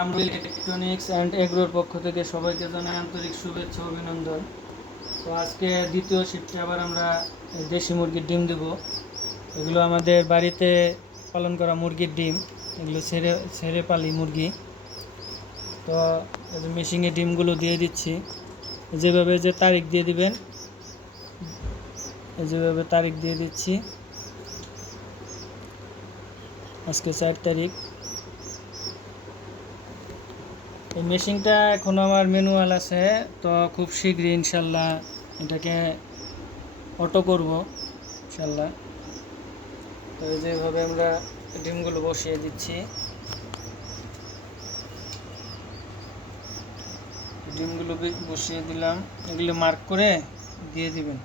আমরা electronics and এগ্রোর পক্ষ থেকে সবাইকে জানাই আন্তরিক শুভেচ্ছা অভিনন্দন। তো আজকে দ্বিতীয় শিফটে আবার আমরা দেশি মুরগির ডিম দেব। এগুলো আমাদের বাড়িতে পালন করা মুরগির ডিম, এগুলো ছেড়ে পালি মুরগি। তো মেশিনে ডিমগুলো দিয়ে দিচ্ছি, যেভাবে যে তারিখ দিয়ে দিবেন, যেভাবে তারিখ দিয়ে দিচ্ছি। আজকে 4 তারিখ। এই মেশিনটা এখনও আমার ম্যানুয়াল আছে, তো খুব শীঘ্রই ইনশাল্লাহ এটাকে অটো করব ইনশাল্লাহ। তো যেভাবে আমরা ডিমগুলো বসিয়ে দিচ্ছি, ডিমগুলো বসিয়ে দিলাম, এগুলো মার্ক করে দিয়ে দিবেন।